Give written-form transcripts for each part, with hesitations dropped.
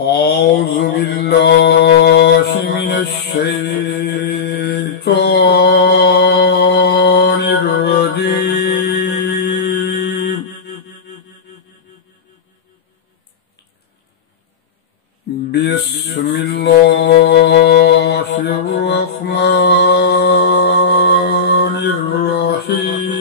أعوذ بالله من الشيطان الرجيم. بسم الله الرحمن الرحيم.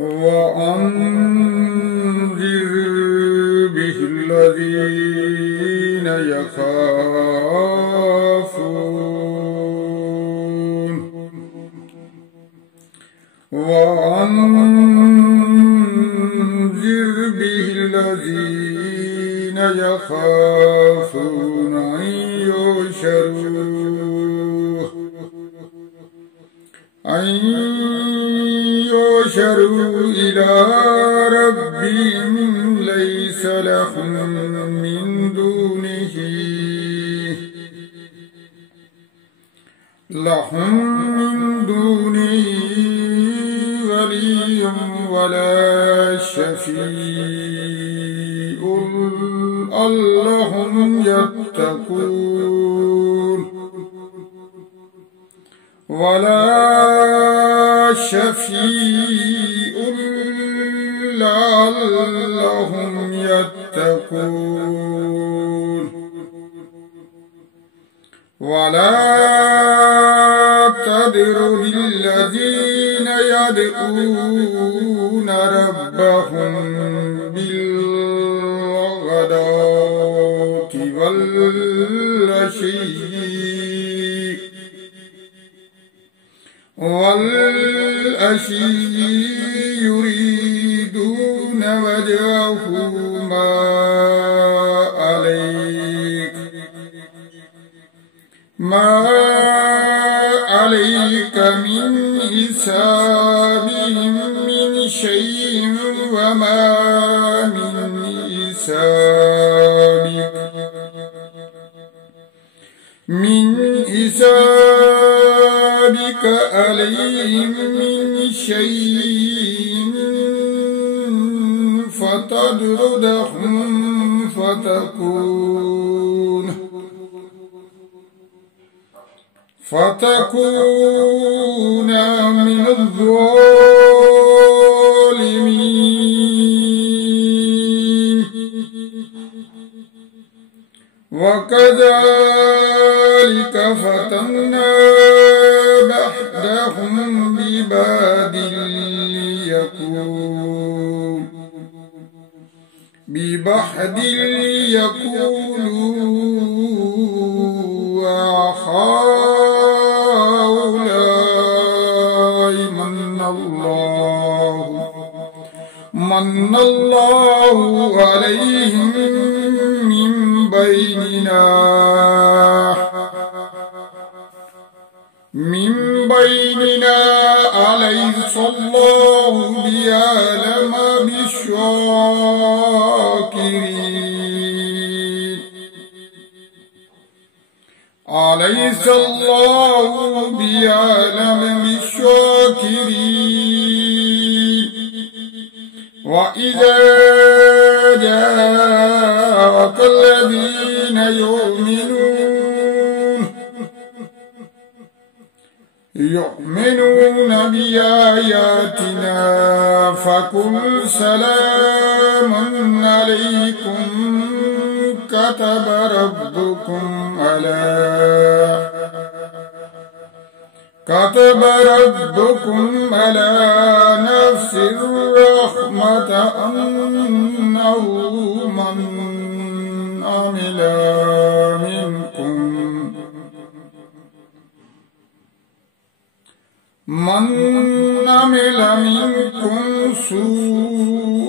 وأنذر به الذين يخافون أن يحشروا إلى ربهم ليس لهم من دونه ولي ولا شفيع لعلهم يتقون. ولا تطرد الذين يدعون ربهم بالغداة والعشي يريدون وجهه ما عليك من حسابهم من شيء وما من حسابك عليهم من شيء فتطردهم فتكون من الظالمين. وكذلك فتنا بعضهم ببعض يقولوا هؤلاء من الله عليهم من بيننا أليس الله بأعلم بالشاكرين. وإذا جاءك الذين يؤمنون بآياتنا فقل سلام عليكم كتب ربكم على نفس الرحمة أنه من عمل منكم سوءا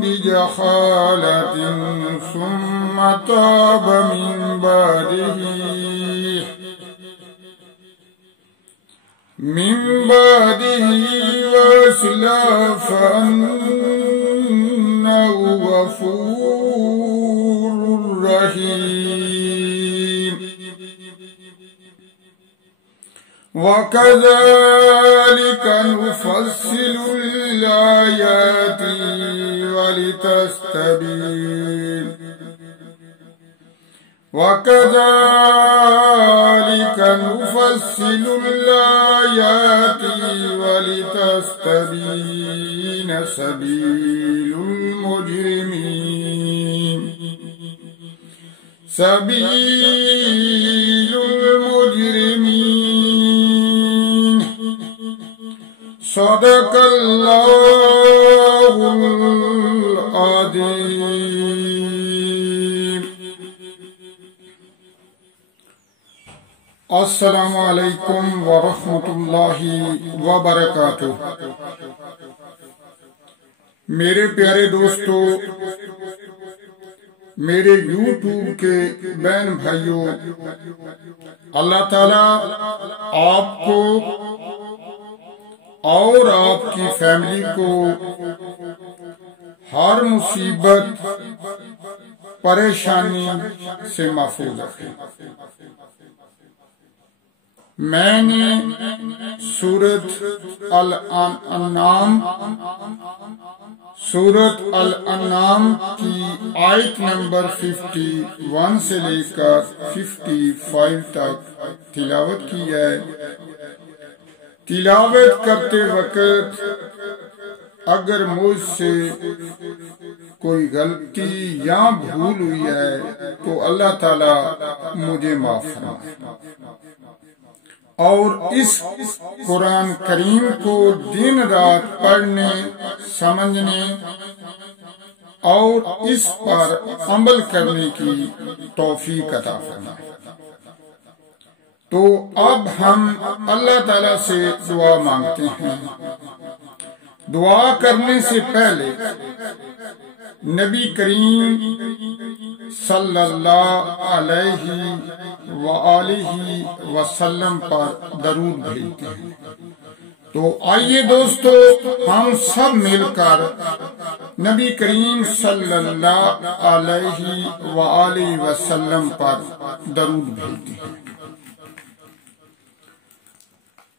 بجهالة ثم تاب من بعده وأصلح فأنه غفور رحيم. وَكَذَلِكَ نُفَصِّلُ الْآيَاتِ وَلِتَسْتَبِينَ وَكَذَلِكَ نُفَصِّلُ الْآيَاتِ وَلِتَسْتَبِينَ سَبِيلُ الْمُجْرِمِينَ سَبِيلُ الْمُجْرِمِينَ صدق اللہ العظیم۔ السلام علیکم ورحمۃ اللہ وبرکاتہ۔ میرے پیارے دوستو، میرے یوٹیوب کے بہن بھائیوں، اللہ تعالیٰ آپ کو اور آپ کی فیملی کو ہر مصیبت پریشانی سے محفوظ رکھے۔ میں نے سورۃ الانعام کی آیت نمبر 51 سے لے کر 55 تک تلاوت کی ہے۔ تلاوت کرتے وقت اگر مجھ سے کوئی غلطی یا بھول ہوئی ہے تو اللہ تعالیٰ مجھے معاف فرمائے، اور اس قرآن کریم کو دن رات پڑھنے، سمجھنے اور اس پر عمل کرنے کی توفیق عطا فرمائے۔ تو اب ہم اللہ تعالیٰ سے دعا مانگتے ہیں۔ دعا کرنے سے پہلے نبی کریم صلی اللہ علیہ وآلہ وسلم پر درود بھیجتے ہیں۔ تو آئیے دوستو، ہم سب مل کر نبی کریم صلی اللہ علیہ وآلہ وسلم پر درود بھیجتے ہیں۔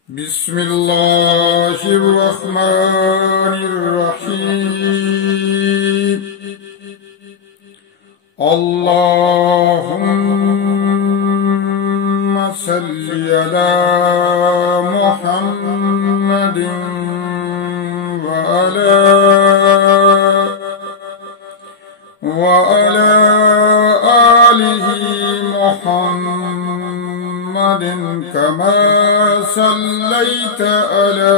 بسم اللہ الرحمن الرحیم۔ اللہم صلی علی محمد وعلی آلہ محمد كما صليت على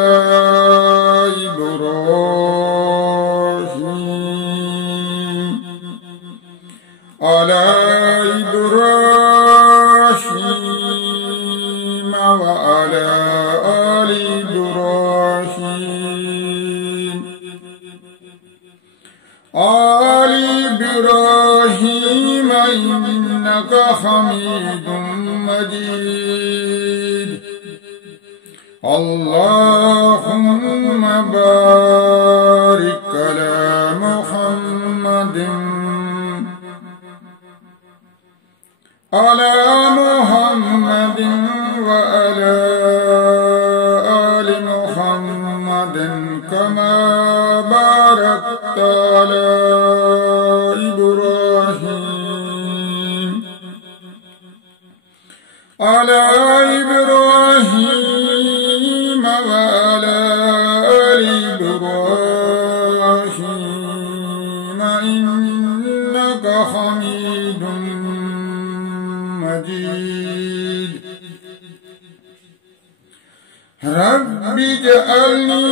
إبراهيم وعلى آل إبراهيم إنك حميد مجيد۔ اللهم بارك على محمد وعلى آل محمد كما باركت على إبراهيم وعلى آل إبراهيم إنك حميد مجيد۔ رب اجعلني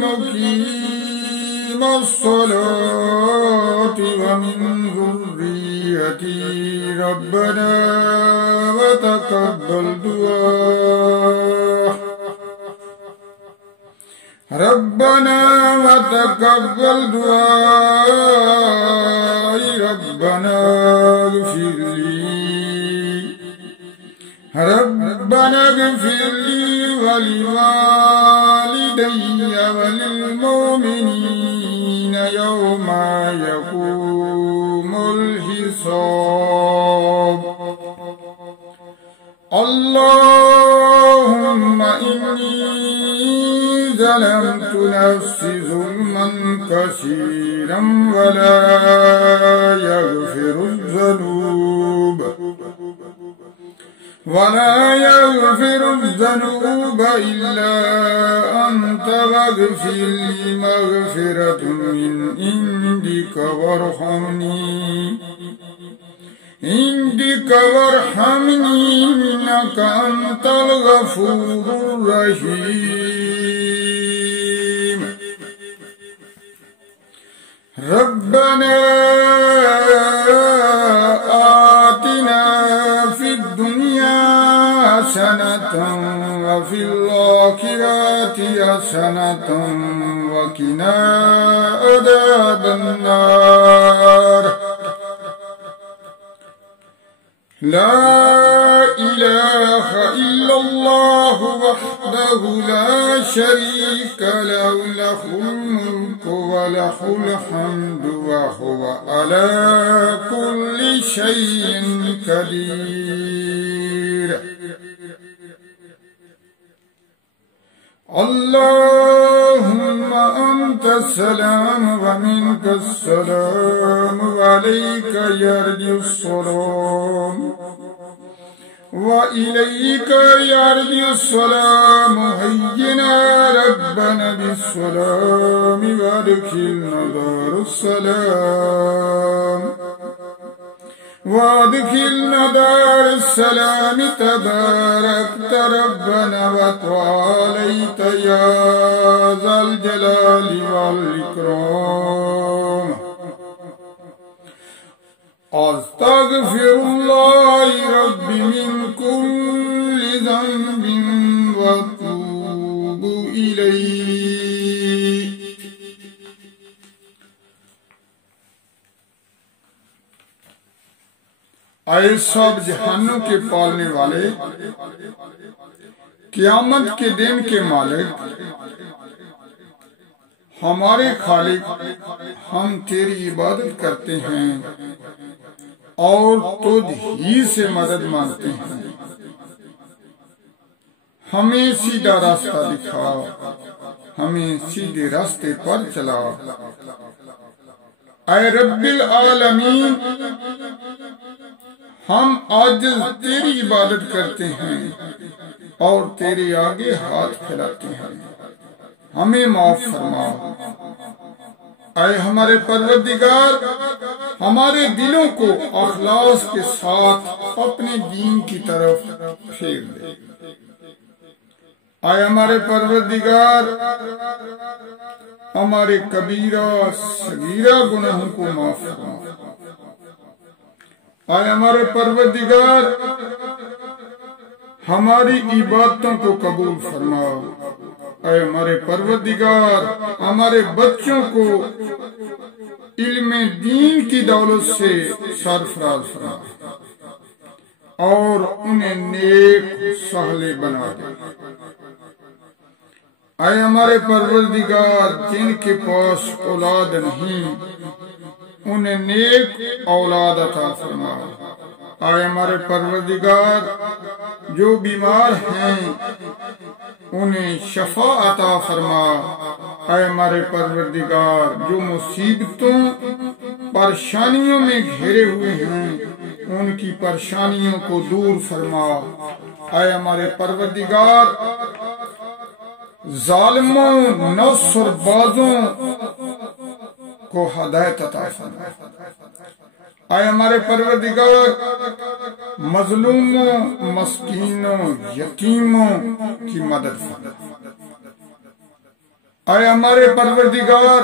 مقيم الصلاة ومن ذريتي ربنا وتقبل دعاء ربنا وتقبل دعاء ربنا اغفر لي ولوالدي وللمؤمنين يوم يقوم الحساب۔ اللهم ظلمت نفسي ظلما كثيرا ولا يغفر الذنوب إلا أنت واغفر لي مغفرة من عندك وارحمني إنك أنت الغفور الرحيم ربنا آتنا في الدنيا حسنة وفي الآخرة حسنة وقنا عذاب النار لا إله إلا الله وحده لا شريك له له الملك وله الحمد وهو على كل شيء قدير اللهم أنت السلام ومنك السلام وعليك يرجع السلام وإليك يرجع السلام حينا ربنا بالسلام وادخلنا دار السلام وادخلنا دار السلام تباركت ربنا وتعاليت يا ذا الجلال والإكرام أستغفر الله ربي من كل ذنب وأتوب إليه اے سب جہانوں کے پالنے والے، قیامت کے دن کے مالک، ہمارے خالق، ہم تیری عبادت کرتے ہیں اور تجھ ہی سے مدد مانگتے ہیں۔ ہمیں سیدھا راستہ دکھا، ہمیں سیدھے راستے پر چلا۔ اے رب العالمین، ہم عاجز تیری عبادت کرتے ہیں اور تیرے آگے ہاتھ پھیلاتے ہیں، ہمیں معاف فرما۔ اے ہمارے پروردگار، ہمارے دلوں کو اخلاص کے ساتھ اپنے دین کی طرف پھیر دے۔ اے ہمارے پروردگار، ہمارے کبیرہ صغیرہ گناہوں کو معاف فرما۔ اے ہمارے پروردگار، ہماری عبادتوں کو قبول فرما۔ اے ہمارے پروردگار، ہمارے بچوں کو علم دین کی دولت سے سرفراز فرما اور انہیں نیک صالح بنا دے۔ اے ہمارے پروردگار، جن کے پاس اولاد نہیں انہیں نیک اولاد عطا فرما۔ اے ہمارے پروردگار، جو بیمار ہیں انہیں شفا عطا فرما۔ اے ہمارے پروردگار، جو مصیبتوں پریشانیوں میں گھیرے ہوئے ہیں ان کی پریشانیوں کو دور فرما۔ اے ہمارے پروردگار، ظالموں نصر بازوں کو ہدایت عطا فرما۔ اے ہمارے پروردگار، مظلوموں، مسکینوں، یتیموں کی مدد فرما۔ اے ہمارے پروردگار،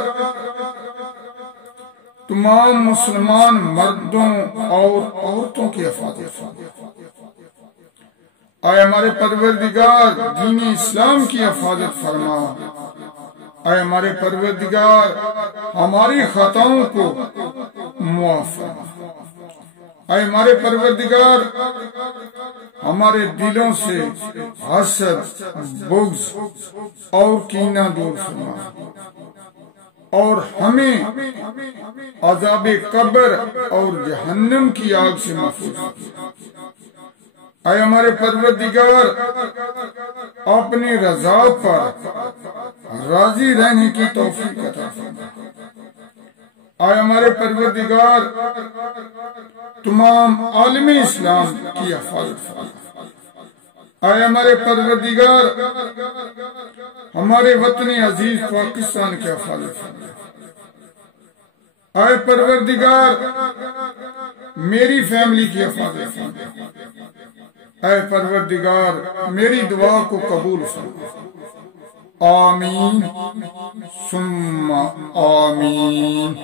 تمام مسلمان مردوں اور عورتوں کی حفاظت فرما۔ اے ہمارے پروردگار، دین اسلام کی حفاظت فرما۔ اے ہمارے پروردگار، ہماری خطاؤں کو معاف فرما۔ اے ہمارے پروردگار، ہمارے دلوں سے حسد، بغض اور کینہ دور فرما اور ہمیں عذاب قبر اور جہنم کی آگ سے محفوظ فرما۔ اے ہمارے پروردگار، اپنی رضا پر راضی رہنے کی توفیق عطا فرما۔ آئے ہمارے پروردگار تمام عالم اسلام کی حفاظت فرما۔ آئے ہمارے پروردگار ہمارے وطن عزیز پاکستان کی حفاظت فرما۔ آئے پروردگار میری فیملی کی حفاظت فرما۔ اے پروردگار میری دعا کو قبول فرما۔ آمین ثم آمین۔